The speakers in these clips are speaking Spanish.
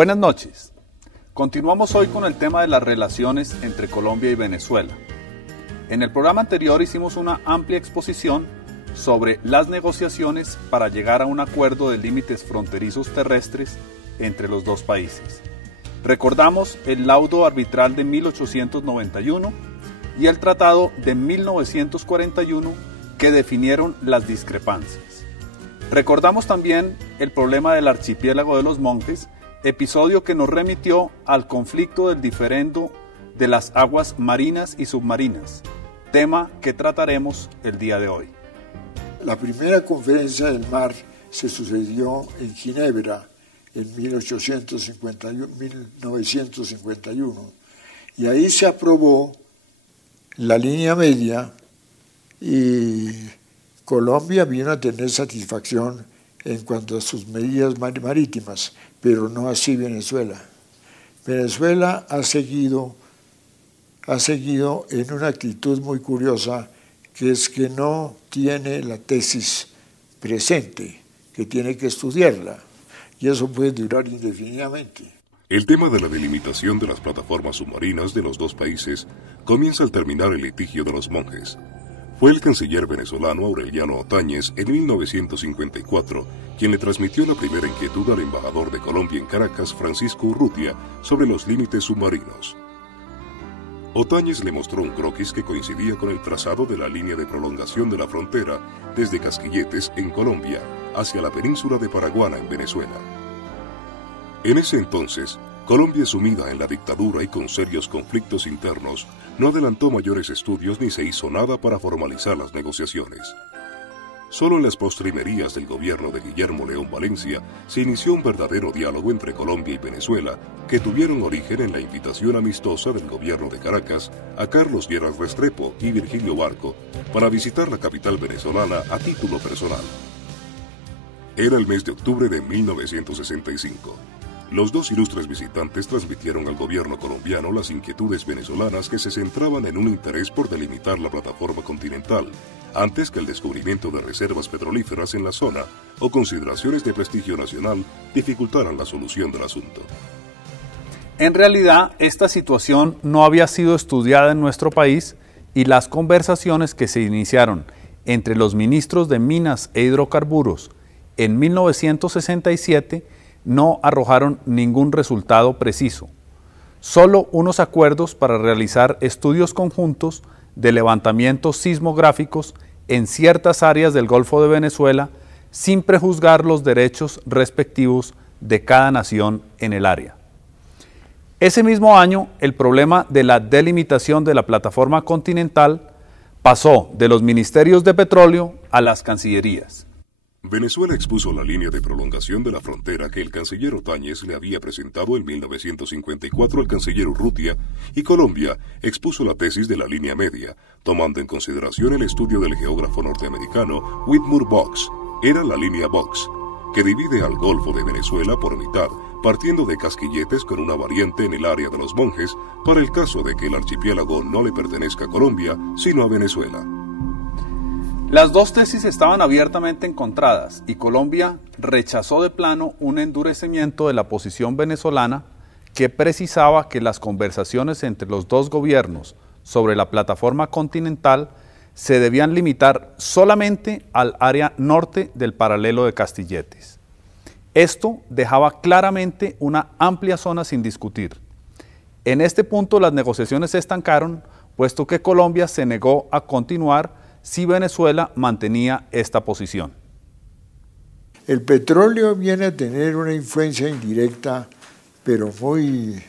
Buenas noches. Continuamos hoy con el tema de las relaciones entre Colombia y Venezuela. En el programa anterior hicimos una amplia exposición sobre las negociaciones para llegar a un acuerdo de límites fronterizos terrestres entre los dos países. Recordamos el laudo arbitral de 1891 y el tratado de 1941 que definieron las discrepancias. Recordamos también el problema del archipiélago de los monjes, episodio que nos remitió al conflicto del diferendo de las aguas marinas y submarinas, tema que trataremos el día de hoy. La primera conferencia del mar se sucedió en Ginebra en 1951 y ahí se aprobó la línea media y Colombia vino a tener satisfacción en cuanto a sus medidas marítimas, pero no así Venezuela. Venezuela ha seguido en una actitud muy curiosa, que es que no tiene la tesis presente, que tiene que estudiarla, y eso puede durar indefinidamente. El tema de la delimitación de las plataformas submarinas de los dos países comienza al terminar el litigio de los monjes. Fue el canciller venezolano Aureliano Otáñez en 1954 quien le transmitió la primera inquietud al embajador de Colombia en Caracas, Francisco Urrutia, sobre los límites submarinos. Otáñez le mostró un croquis que coincidía con el trazado de la línea de prolongación de la frontera desde Casquilletes, en Colombia, hacia la península de Paraguaná, en Venezuela. En ese entonces, Colombia, sumida en la dictadura y con serios conflictos internos, no adelantó mayores estudios ni se hizo nada para formalizar las negociaciones. Solo en las postrimerías del gobierno de Guillermo León Valencia se inició un verdadero diálogo entre Colombia y Venezuela, que tuvieron origen en la invitación amistosa del gobierno de Caracas a Carlos Lleras Restrepo y Virgilio Barco para visitar la capital venezolana a título personal. Era el mes de octubre de 1965. Los dos ilustres visitantes transmitieron al gobierno colombiano las inquietudes venezolanas que se centraban en un interés por delimitar la plataforma continental, antes que el descubrimiento de reservas petrolíferas en la zona o consideraciones de prestigio nacional dificultaran la solución del asunto. En realidad, esta situación no había sido estudiada en nuestro país y las conversaciones que se iniciaron entre los ministros de Minas e Hidrocarburos en 1967 no arrojaron ningún resultado preciso, solo unos acuerdos para realizar estudios conjuntos de levantamientos sismográficos en ciertas áreas del Golfo de Venezuela sin prejuzgar los derechos respectivos de cada nación en el área. Ese mismo año, el problema de la delimitación de la plataforma continental pasó de los ministerios de petróleo a las cancillerías. Venezuela expuso la línea de prolongación de la frontera que el canciller Otáñez le había presentado en 1954 al canciller Urrutia, y Colombia expuso la tesis de la línea media, tomando en consideración el estudio del geógrafo norteamericano Whitmore Box. Era la línea Box, que divide al Golfo de Venezuela por mitad, partiendo de Casquilletes con una variante en el área de los monjes, para el caso de que el archipiélago no le pertenezca a Colombia, sino a Venezuela. Las dos tesis estaban abiertamente encontradas y Colombia rechazó de plano un endurecimiento de la posición venezolana que precisaba que las conversaciones entre los dos gobiernos sobre la plataforma continental se debían limitar solamente al área norte del paralelo de Castilletes. Esto dejaba claramente una amplia zona sin discutir. En este punto las negociaciones se estancaron, puesto que Colombia se negó a continuar si Venezuela mantenía esta posición. El petróleo viene a tener una influencia indirecta, pero muy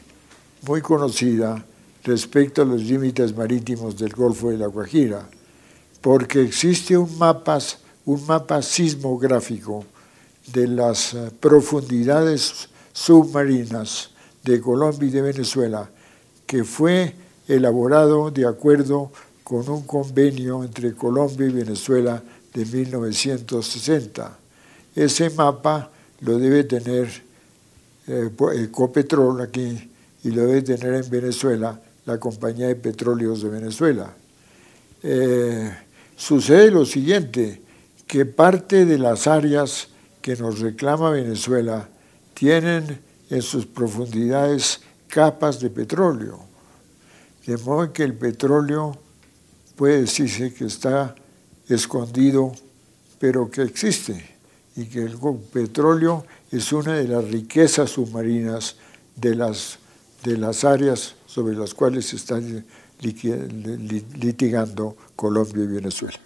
conocida, respecto a los límites marítimos del Golfo de la Guajira, porque existe un mapa sismográfico de las profundidades submarinas de Colombia y de Venezuela, que fue elaborado de acuerdo con un convenio entre Colombia y Venezuela de 1960. Ese mapa lo debe tener Ecopetrol aquí y lo debe tener en Venezuela la Compañía de Petróleos de Venezuela. Sucede lo siguiente, que parte de las áreas que nos reclama Venezuela tienen en sus profundidades capas de petróleo. De modo que el petróleo puede decirse que está escondido, pero que existe, y que el petróleo es una de las riquezas submarinas de las áreas sobre las cuales se están litigando Colombia y Venezuela.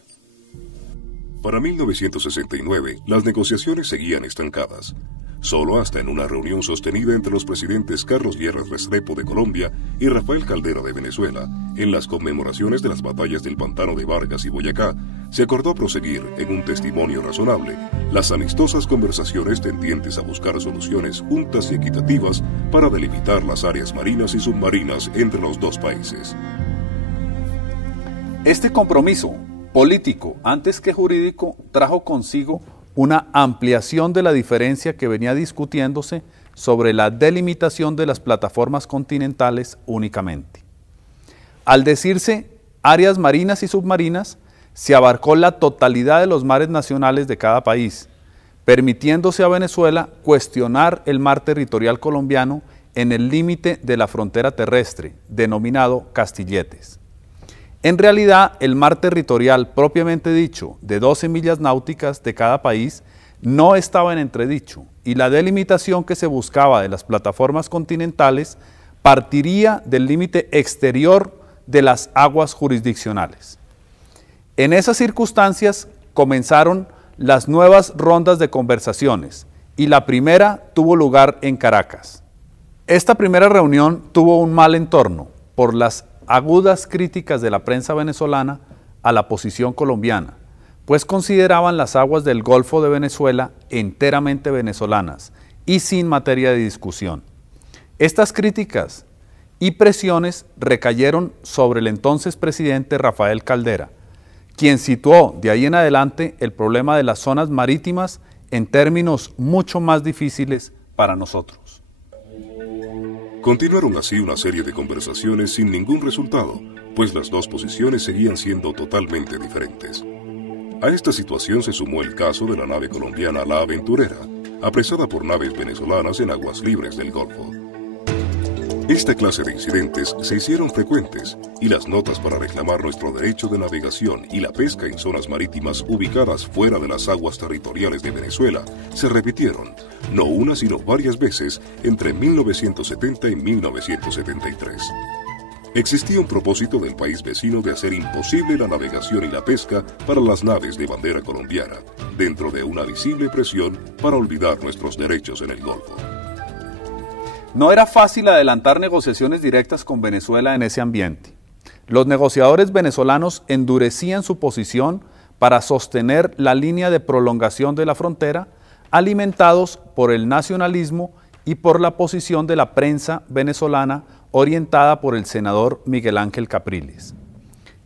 Para 1969, las negociaciones seguían estancadas. Solo hasta en una reunión sostenida entre los presidentes Carlos Lleras Restrepo de Colombia y Rafael Caldera de Venezuela, en las conmemoraciones de las batallas del Pantano de Vargas y Boyacá, se acordó proseguir, en un testimonio razonable, las amistosas conversaciones tendientes a buscar soluciones juntas y equitativas para delimitar las áreas marinas y submarinas entre los dos países. Este compromiso, político antes que jurídico, trajo consigo una ampliación de la diferencia que venía discutiéndose sobre la delimitación de las plataformas continentales únicamente. Al decirse áreas marinas y submarinas, se abarcó la totalidad de los mares nacionales de cada país, permitiéndose a Venezuela cuestionar el mar territorial colombiano en el límite de la frontera terrestre, denominado Castilletes. En realidad, el mar territorial propiamente dicho, de 12 millas náuticas de cada país, no estaba en entredicho, y la delimitación que se buscaba de las plataformas continentales partiría del límite exterior de las aguas jurisdiccionales. En esas circunstancias comenzaron las nuevas rondas de conversaciones, y la primera tuvo lugar en Caracas. Esta primera reunión tuvo un mal entorno por las agudas críticas de la prensa venezolana a la posición colombiana, pues consideraban las aguas del Golfo de Venezuela enteramente venezolanas y sin materia de discusión. Estas críticas y presiones recayeron sobre el entonces presidente Rafael Caldera, quien situó de ahí en adelante el problema de las zonas marítimas en términos mucho más difíciles para nosotros. Continuaron así una serie de conversaciones sin ningún resultado, pues las dos posiciones seguían siendo totalmente diferentes. A esta situación se sumó el caso de la nave colombiana La Aventurera, apresada por naves venezolanas en aguas libres del Golfo. Esta clase de incidentes se hicieron frecuentes y las notas para reclamar nuestro derecho de navegación y la pesca en zonas marítimas ubicadas fuera de las aguas territoriales de Venezuela se repitieron, no una sino varias veces entre 1970 y 1973. Existía un propósito del país vecino de hacer imposible la navegación y la pesca para las naves de bandera colombiana, dentro de una visible presión para olvidar nuestros derechos en el Golfo. No era fácil adelantar negociaciones directas con Venezuela en ese ambiente. Los negociadores venezolanos endurecían su posición para sostener la línea de prolongación de la frontera, alimentados por el nacionalismo y por la posición de la prensa venezolana orientada por el senador Miguel Ángel Capriles.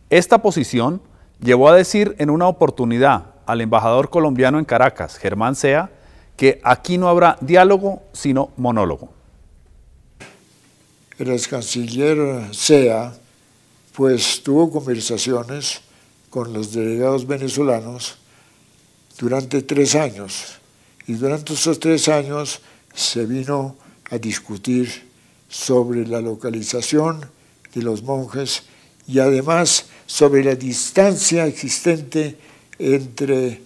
Esta posición llevó a decir en una oportunidad al embajador colombiano en Caracas, Germán Sea, que aquí no habrá diálogo sino monólogo. El ex canciller Sea pues tuvo conversaciones con los delegados venezolanos durante 3 años, y durante esos 3 años se vino a discutir sobre la localización de los monjes y además sobre la distancia existente entre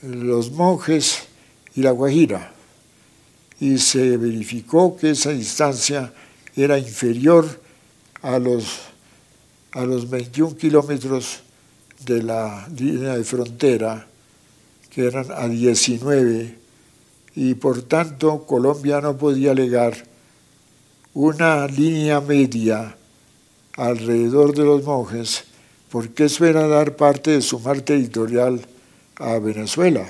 los monjes y La Guajira, y se verificó que esa distancia era inferior a los 21 kilómetros de la línea de frontera, que eran a 19, y por tanto Colombia no podía alegar una línea media alrededor de los monjes, porque eso era dar parte de su mar territorial a Venezuela.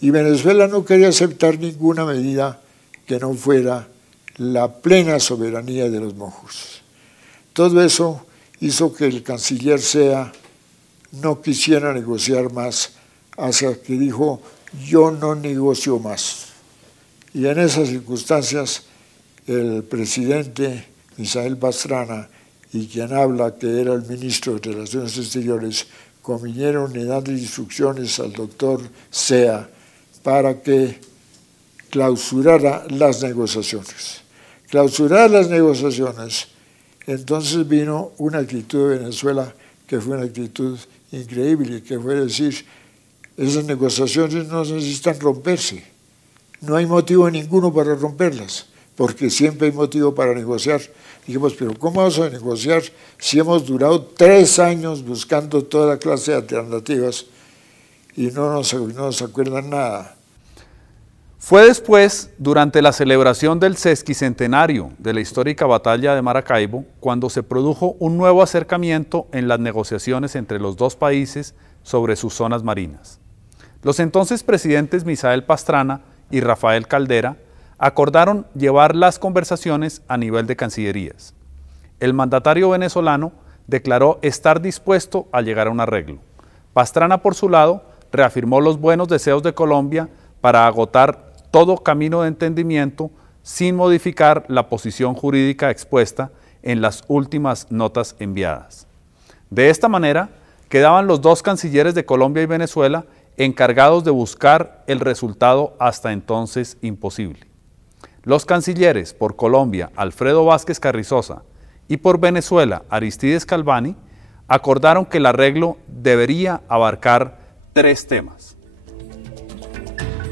Y Venezuela no quería aceptar ninguna medida que no fuera la plena soberanía de los monjes. Todo eso hizo que el canciller Sea no quisiera negociar más, hasta que dijo: yo no negocio más. Y en esas circunstancias el presidente Misael Pastrana y quien habla, que era el ministro de Relaciones Exteriores, convinieron en darle instrucciones al doctor Sea para que clausurara las negociaciones. Clausurar las negociaciones, entonces vino una actitud de Venezuela que fue una actitud increíble, que fue decir, esas negociaciones no necesitan romperse, no hay motivo ninguno para romperlas, porque siempre hay motivo para negociar. Dijimos, pero ¿cómo vamos a negociar si hemos durado 3 años buscando toda clase de alternativas y no nos acuerdan nada? Fue después, durante la celebración del sesquicentenario de la histórica batalla de Maracaibo, cuando se produjo un nuevo acercamiento en las negociaciones entre los dos países sobre sus zonas marinas. Los entonces presidentes Misael Pastrana y Rafael Caldera acordaron llevar las conversaciones a nivel de cancillerías. El mandatario venezolano declaró estar dispuesto a llegar a un arreglo. Pastrana, por su lado, reafirmó los buenos deseos de Colombia para agotar todo camino de entendimiento sin modificar la posición jurídica expuesta en las últimas notas enviadas. De esta manera, quedaban los dos cancilleres de Colombia y Venezuela encargados de buscar el resultado hasta entonces imposible. Los cancilleres por Colombia, Alfredo Vázquez Carrizosa, y por Venezuela, Aristides Calvani, acordaron que el arreglo debería abarcar 3 temas.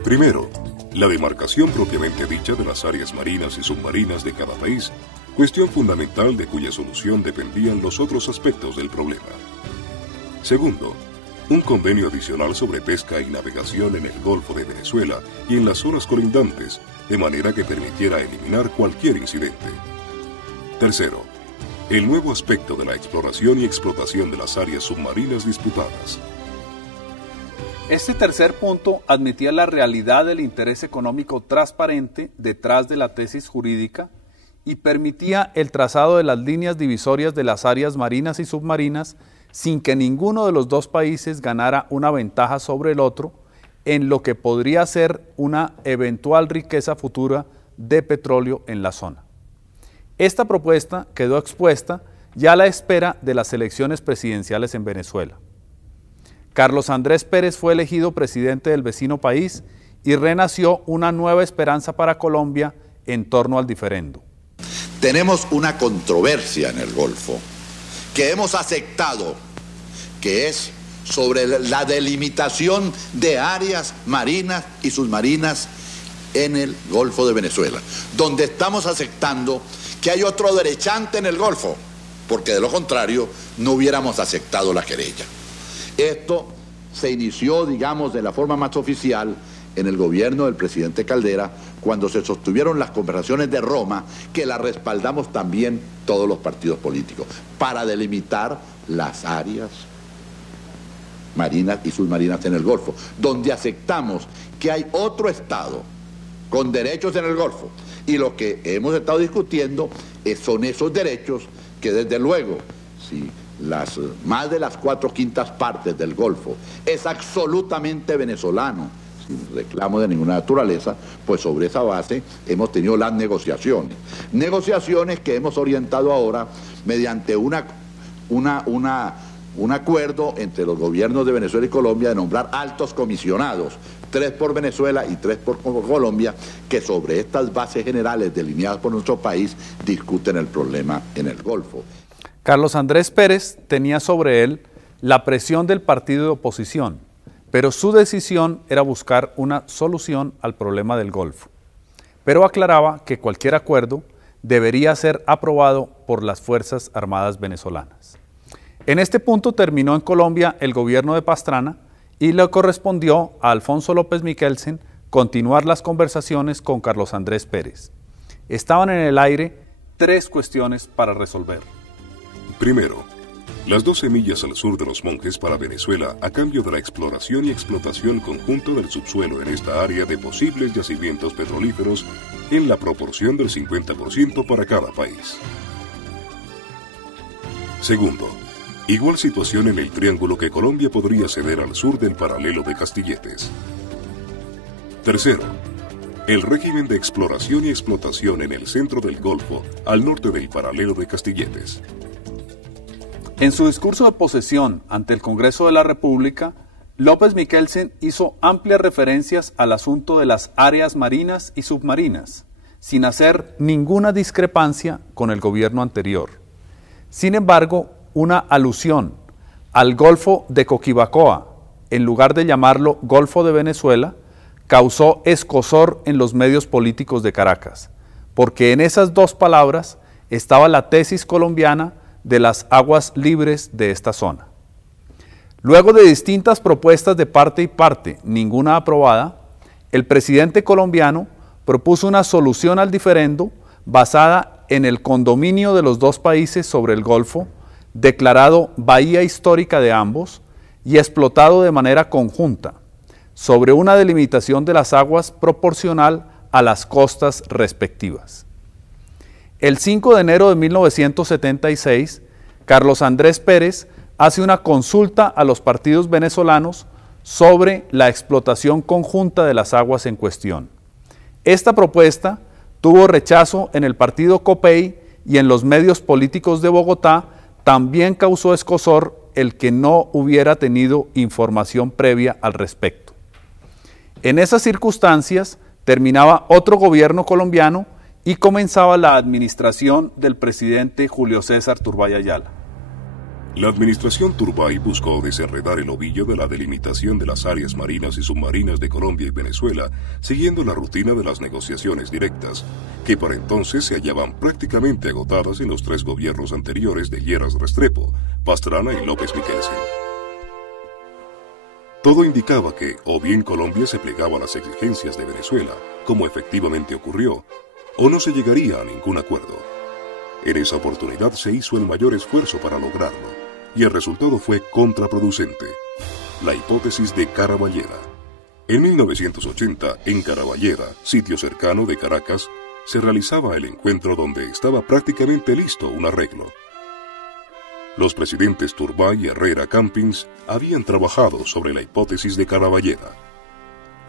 Primero, la demarcación propiamente dicha de las áreas marinas y submarinas de cada país, cuestión fundamental de cuya solución dependían los otros aspectos del problema. Segundo, un convenio adicional sobre pesca y navegación en el Golfo de Venezuela y en las zonas colindantes, de manera que permitiera eliminar cualquier incidente. Tercero, el nuevo aspecto de la exploración y explotación de las áreas submarinas disputadas. Este tercer punto admitía la realidad del interés económico transparente detrás de la tesis jurídica y permitía el trazado de las líneas divisorias de las áreas marinas y submarinas sin que ninguno de los dos países ganara una ventaja sobre el otro en lo que podría ser una eventual riqueza futura de petróleo en la zona. Esta propuesta quedó expuesta ya a la espera de las elecciones presidenciales en Venezuela. Carlos Andrés Pérez fue elegido presidente del vecino país y renació una nueva esperanza para Colombia en torno al diferendo. Tenemos una controversia en el Golfo que hemos aceptado, que es sobre la delimitación de áreas marinas y submarinas en el Golfo de Venezuela, donde estamos aceptando que hay otro derechante en el Golfo, porque de lo contrario no hubiéramos aceptado la querella. Esto se inició, digamos, de la forma más oficial en el gobierno del presidente Caldera, cuando se sostuvieron las conversaciones de Roma, que la respaldamos también todos los partidos políticos, para delimitar las áreas marinas y submarinas en el Golfo, donde aceptamos que hay otro Estado con derechos en el Golfo, y lo que hemos estado discutiendo son esos derechos que desde luego, si más de las 4/5 partes del Golfo es absolutamente venezolano, sin reclamo de ninguna naturaleza, pues sobre esa base hemos tenido las negociaciones. Negociaciones que hemos orientado ahora mediante un acuerdo entre los gobiernos de Venezuela y Colombia de nombrar altos comisionados, 3 por Venezuela y 3 por Colombia, que sobre estas bases generales delineadas por nuestro país discuten el problema en el Golfo. Carlos Andrés Pérez tenía sobre él la presión del partido de oposición, pero su decisión era buscar una solución al problema del Golfo. Pero aclaraba que cualquier acuerdo debería ser aprobado por las Fuerzas Armadas venezolanas. En este punto terminó en Colombia el gobierno de Pastrana y le correspondió a Alfonso López Michelsen continuar las conversaciones con Carlos Andrés Pérez. Estaban en el aire 3 cuestiones para resolver. Primero, las 12 millas al sur de los Monjes para Venezuela a cambio de la exploración y explotación conjunta del subsuelo en esta área de posibles yacimientos petrolíferos en la proporción del 50% para cada país. Segundo, igual situación en el triángulo que Colombia podría ceder al sur del paralelo de Castilletes. Tercero, el régimen de exploración y explotación en el centro del Golfo al norte del paralelo de Castilletes. En su discurso de posesión ante el Congreso de la República, López Michelsen hizo amplias referencias al asunto de las áreas marinas y submarinas, sin hacer ninguna discrepancia con el gobierno anterior. Sin embargo, una alusión al Golfo de Coquibacoa, en lugar de llamarlo Golfo de Venezuela, causó escozor en los medios políticos de Caracas, porque en esas dos palabras estaba la tesis colombiana de las aguas libres de esta zona. Luego de distintas propuestas de parte y parte, ninguna aprobada, el presidente colombiano propuso una solución al diferendo basada en el condominio de los dos países sobre el Golfo, declarado bahía histórica de ambos y explotado de manera conjunta, sobre una delimitación de las aguas proporcional a las costas respectivas. El 5 de enero de 1976, Carlos Andrés Pérez hace una consulta a los partidos venezolanos sobre la explotación conjunta de las aguas en cuestión. Esta propuesta tuvo rechazo en el partido COPEI y en los medios políticos de Bogotá. También causó escozor el que no hubiera tenido información previa al respecto. En esas circunstancias terminaba otro gobierno colombiano y comenzaba la administración del presidente Julio César Turbay Ayala. La administración Turbay buscó desenredar el ovillo de la delimitación de las áreas marinas y submarinas de Colombia y Venezuela, siguiendo la rutina de las negociaciones directas, que para entonces se hallaban prácticamente agotadas en los tres gobiernos anteriores de Lleras Restrepo, Pastrana y López Michelsen. Todo indicaba que o bien Colombia se plegaba a las exigencias de Venezuela, como efectivamente ocurrió, o no se llegaría a ningún acuerdo. En esa oportunidad se hizo el mayor esfuerzo para lograrlo, y el resultado fue contraproducente: la hipótesis de Caraballeda. En 1980, en Caraballeda, sitio cercano de Caracas, se realizaba el encuentro donde estaba prácticamente listo un arreglo. Los presidentes Turbay y Herrera Campins habían trabajado sobre la hipótesis de Caraballeda.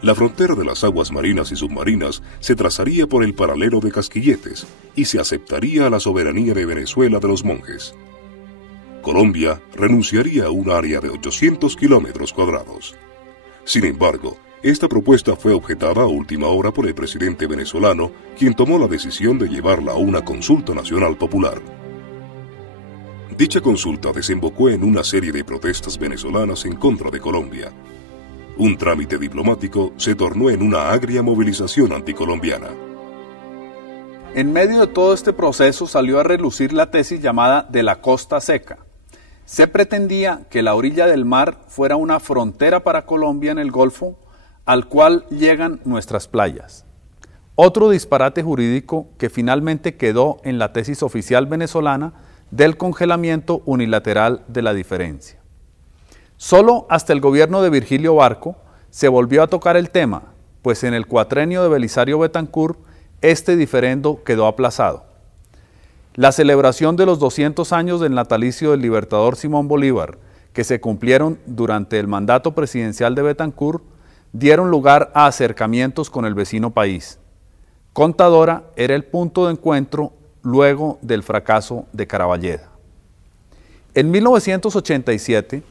La frontera de las aguas marinas y submarinas se trazaría por el paralelo de Casquilletes y se aceptaría a la soberanía de Venezuela de los monjes. Colombia renunciaría a un área de 800 kilómetros cuadrados. Sin embargo, esta propuesta fue objetada a última hora por el presidente venezolano, quien tomó la decisión de llevarla a una consulta nacional popular. Dicha consulta desembocó en una serie de protestas venezolanas en contra de Colombia. Un trámite diplomático se tornó en una agria movilización anticolombiana. En medio de todo este proceso salió a relucir la tesis llamada de la costa seca. Se pretendía que la orilla del mar fuera una frontera para Colombia en el Golfo, al cual llegan nuestras playas. Otro disparate jurídico que finalmente quedó en la tesis oficial venezolana del congelamiento unilateral de la diferencia. Solo hasta el gobierno de Virgilio Barco se volvió a tocar el tema, pues en el cuatrenio de Belisario Betancur este diferendo quedó aplazado. La celebración de los 200 años del natalicio del libertador Simón Bolívar, que se cumplieron durante el mandato presidencial de Betancur, dieron lugar a acercamientos con el vecino país. Contadora era el punto de encuentro luego del fracaso de Caraballeda. En 1987,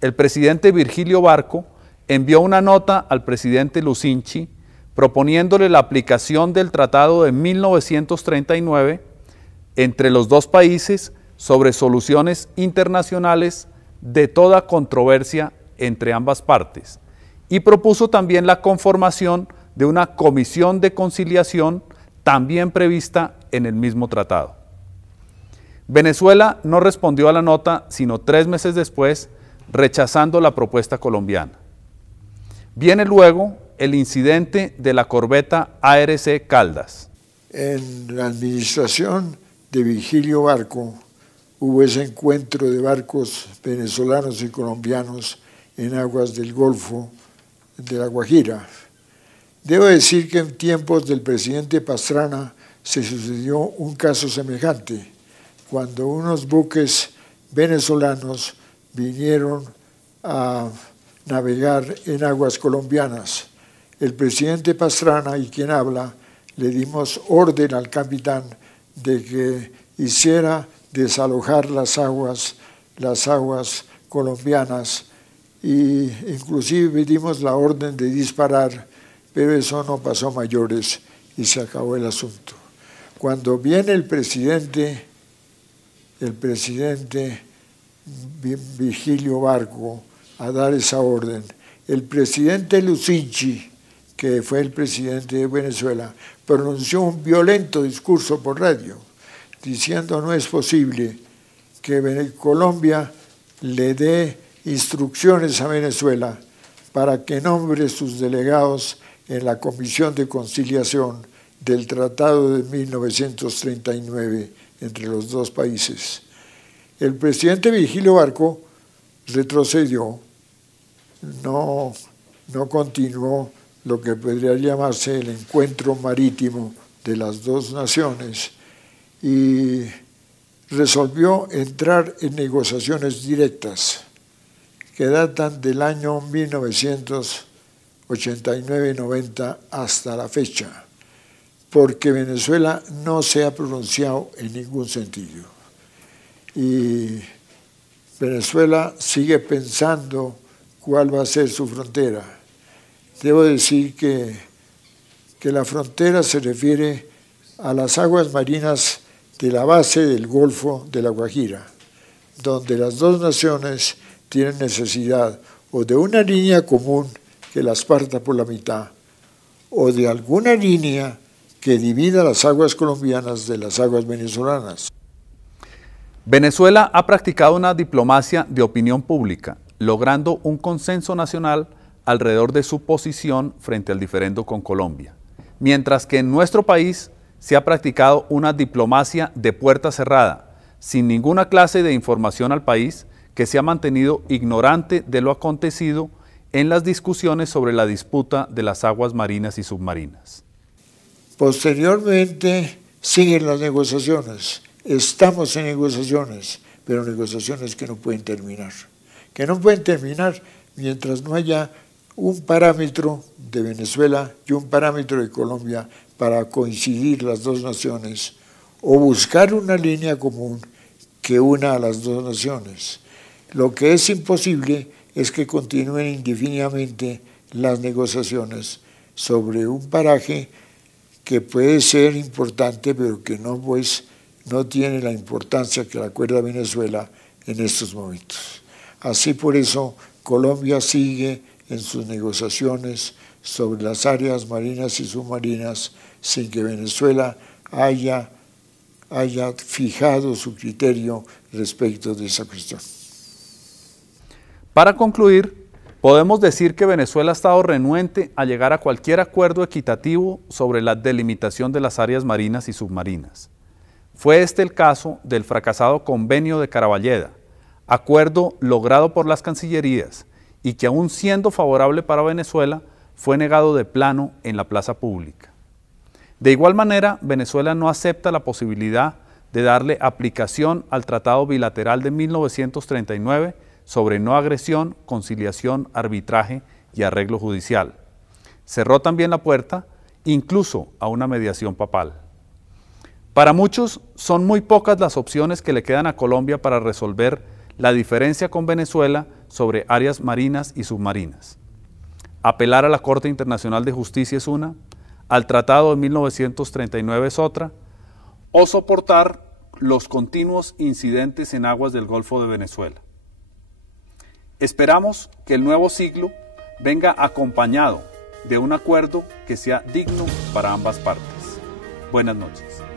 el presidente Virgilio Barco envió una nota al presidente Lucinchi proponiéndole la aplicación del Tratado de 1939 entre los dos países sobre soluciones internacionales de toda controversia entre ambas partes, y propuso también la conformación de una comisión de conciliación también prevista en el mismo tratado. Venezuela no respondió a la nota sino 3 meses después, rechazando la propuesta colombiana. Viene luego el incidente de la corbeta ARC Caldas. En la administración de Virgilio Barco hubo ese encuentro de barcos venezolanos y colombianos en aguas del Golfo de La Guajira. Debo decir que en tiempos del presidente Pastrana se sucedió un caso semejante, cuando unos buques venezolanos vinieron a navegar en aguas colombianas. El presidente Pastrana, y quien habla, le dimos orden al capitán de que hiciera desalojar las aguas colombianas y inclusive dimos la orden de disparar, pero eso no pasó a mayores y se acabó el asunto. Cuando viene el presidente Vigilio Barco a dar esa orden, el presidente Lucinchi, que fue el presidente de Venezuela, pronunció un violento discurso por radio, diciendo no es posible que Colombia le dé instrucciones a Venezuela para que nombre sus delegados en la Comisión de Conciliación del Tratado de 1939 entre los dos países. El presidente Vigilio Barco retrocedió, no continuó lo que podría llamarse el encuentro marítimo de las dos naciones y resolvió entrar en negociaciones directas que datan del año 1989-90 hasta la fecha, porque Venezuela no se ha pronunciado en ningún sentido. Y Venezuela sigue pensando cuál va a ser su frontera. Debo decir que la frontera se refiere a las aguas marinas de la base del Golfo de La Guajira, donde las dos naciones tienen necesidad o de una línea común que las parta por la mitad, o de alguna línea que divida las aguas colombianas de las aguas venezolanas. Venezuela ha practicado una diplomacia de opinión pública, logrando un consenso nacional alrededor de su posición frente al diferendo con Colombia, mientras que en nuestro país se ha practicado una diplomacia de puerta cerrada, sin ninguna clase de información al país, que se ha mantenido ignorante de lo acontecido en las discusiones sobre la disputa de las aguas marinas y submarinas. Posteriormente siguen las negociaciones, estamos en negociaciones, pero negociaciones que no pueden terminar mientras no haya un parámetro de Venezuela y un parámetro de Colombia para coincidir las dos naciones o buscar una línea común que una a las dos naciones. Lo que es imposible es que continúen indefinidamente las negociaciones sobre un paraje que puede ser importante, pero que no tiene la importancia que le acuerda Venezuela en estos momentos. Así por eso Colombia sigue en sus negociaciones sobre las áreas marinas y submarinas sin que Venezuela haya fijado su criterio respecto de esa cuestión. Para concluir, podemos decir que Venezuela ha estado renuente a llegar a cualquier acuerdo equitativo sobre la delimitación de las áreas marinas y submarinas. Fue este el caso del fracasado Convenio de Caraballeda, acuerdo logrado por las cancillerías y que, aún siendo favorable para Venezuela, fue negado de plano en la plaza pública. De igual manera, Venezuela no acepta la posibilidad de darle aplicación al Tratado Bilateral de 1939 sobre no agresión, conciliación, arbitraje y arreglo judicial. Cerró también la puerta, incluso a una mediación papal. Para muchos, son muy pocas las opciones que le quedan a Colombia para resolver la diferencia con Venezuela sobre áreas marinas y submarinas. Apelar a la Corte Internacional de Justicia es una, al Tratado de 1939 es otra, o soportar los continuos incidentes en aguas del Golfo de Venezuela. Esperamos que el nuevo siglo venga acompañado de un acuerdo que sea digno para ambas partes. Buenas noches.